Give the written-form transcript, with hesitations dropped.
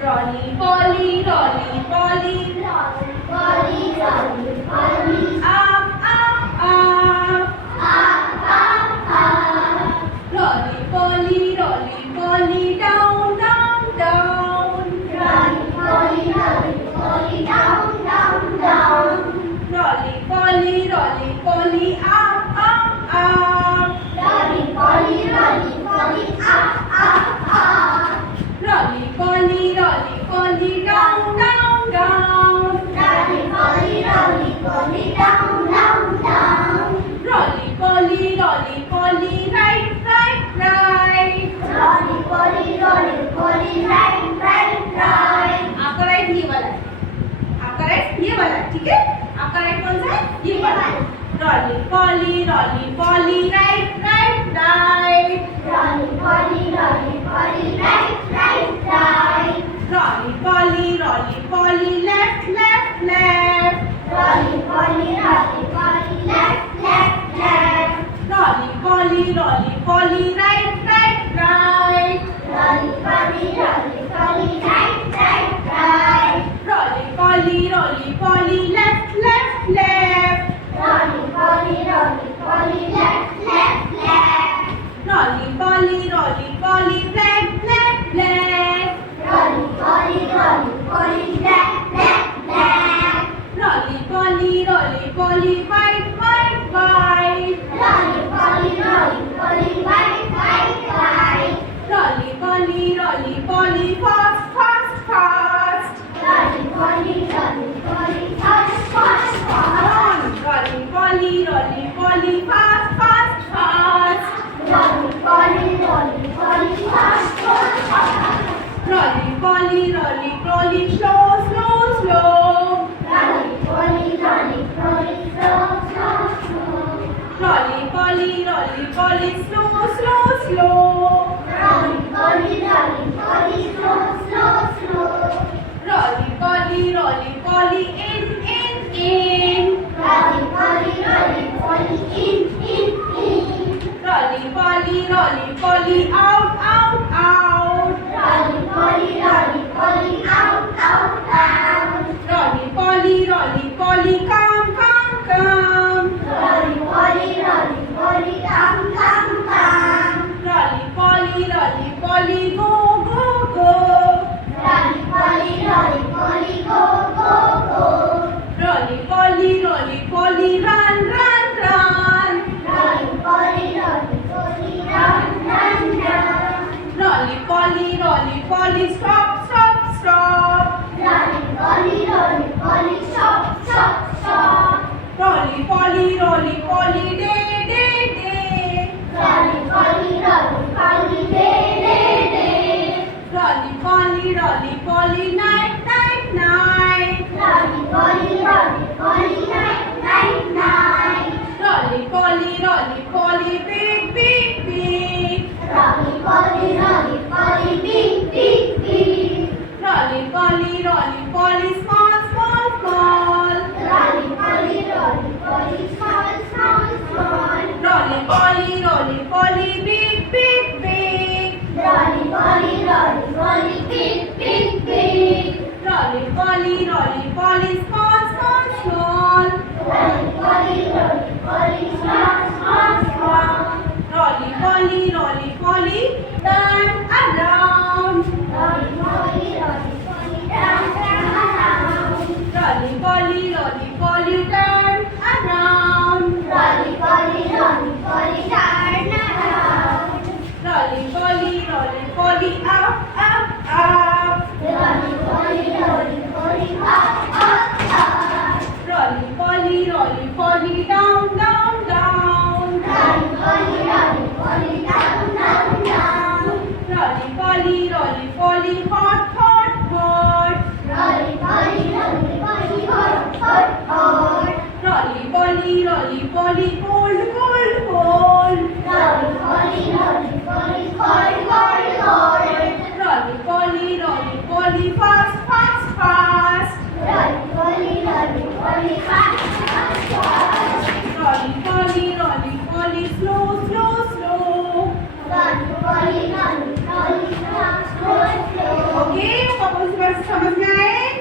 Rolly Polly, Rolly Polly, Polly, Polly, Polly, up, up, up. up. Rolly Polly, Rolly Polly, down, down, down. Rolly, Polly, Rolly, Polly, down, down, down. Rolly Polly, Rolly Polly, up, up, up. Rolly, Polly, Rolly, Polly, up. Rolly Polly, Rolly Polly, down, down, down. Rolly, Polly, Rolly, Polly, down, down, down. Rolly Polly, Rolly Polly, right, right, right. Rolly, Polly, Rolly, Polly, right, right, right. आपका right ये वाला है, आपका right ये वाला है, ठीक है? आपका राइट कौन सा है? ये वाला। Rolly Polly, Rolly Polly, right, right, right. Rolly, Polly, Rolly, Polly, right, right, right. Rolly Polly, Rolly Polly, left, left, left. Rolly, Polly, Rolly, Polly, left, left, left. Rolly Polly, Rolly Polly, right, right, right. Rolly, Polly, Rolly, Polly, right, right, right. Rolly Polly, Rolly Polly, left, left, left. Rolly, Polly, Rolly, Polly, left, left, left. Rolly Polly, Rolly Polly, black, black, black. Rolly, Polly, Rolly, Polly, left, left, left. Rolly Polly, Rolly Polly, white, white, white. Rolly, Polly, Rolly, Polly, white, white, white. Rolly Polly, Rolly Polly, fast, fast, fast. Rolly, Polly, Rolly, Polly, fast, fast, Come fast. on, Rolly Polly, Rolly Polly, fast, fast, fast. Rolly, Polly, Rolly, Polly, fast, fast, fast. Rolly Polly, Rolly Polly, slow, slow, slow. Rolly, Polly, Rolly, Polly, slow, slow, slow. Rolly Polly, Rolly Polly, slow, slow, slow. Rolly, Polly, Rolly, Polly, slow, slow, slow. Rolly Polly, Rolly Polly, in, in. Rolly, Polly, Rolly, Polly, in. Rolly Polly, Rolly Polly, out, out, out. Rolly, Polly, Rolly, Polly, out, out, out. Rolly Polly, Rolly Polly, come, come, come. Rolly, Polly, Rolly, Polly, come, come, come. Rolly Polly, Rolly Polly, go, go, go. Rolly, Polly, Rolly, Polly, go, go, go. Rolly Polly, Rolly Polly, run, run, run. Rolly, Polly, Rolly, Polly, run, run, run. Rolly Polly, Rolly Polly, stop, stop, stop. Rolly, Polly, Rolly, Polly, stop, stop, stop. Rolly Polly, Rolly Polly, day, day, day. Rolly, Polly, Rolly, Polly, day, day, day. Rolly Polly, Rolly Polly, night, night, night. Rolly, Polly, Rolly, Polly, night, night, night. Rolly Polly, Rolly Polly, big, big, big. Rolly, Polly, Rolly, Polly, big, big, big. Rolly Polly, Rolly Polly, small, small, small. Rolly, Polly, Rolly, Polly, small, small, small. Rolly Polly, Rolly Polly, big, big, big. Rolly, Polly, Rolly, Polly, big, big, big. Rolly Polly, Rolly Polly, small, small, small. Rolly, Polly, Rolly, Polly, small, small, small. Rolly Polly, Rolly Polly, turn around. Rolly, Polly, Rolly, Polly, down, down, around. Rolly Polly, Rolly Polly, turn around. Rolly, Polly, Rolly, Polly, turn around. Rolly Polly, Rolly Polly, up, up, up. Rolly, Polly, Rolly, Polly, up, up, up. Rolly Polly, Rolly Polly, down, down, down. Rolly, Polly, Rolly, Polly, down, down, down. Rolly Polly, Rolly Polly, hot, hot, hot. Rolly, Polly, Rolly, Polly, hot, hot, hot. Rolly Polly, Rolly Polly, cold, cold, cold. Rolly, Polly, Rolly, Polly, cold, cold, cold. Rolly Polly, Rolly Polly, fast, fast, fast. Rolly, Polly, Rolly, Polly, fast, fast, fast. Rolly Polly, Rolly Polly, slow, slow, slow. Rolly, Polly, Rolly, Polly, slow, slow, slow. Okay, what was words समझ में आए?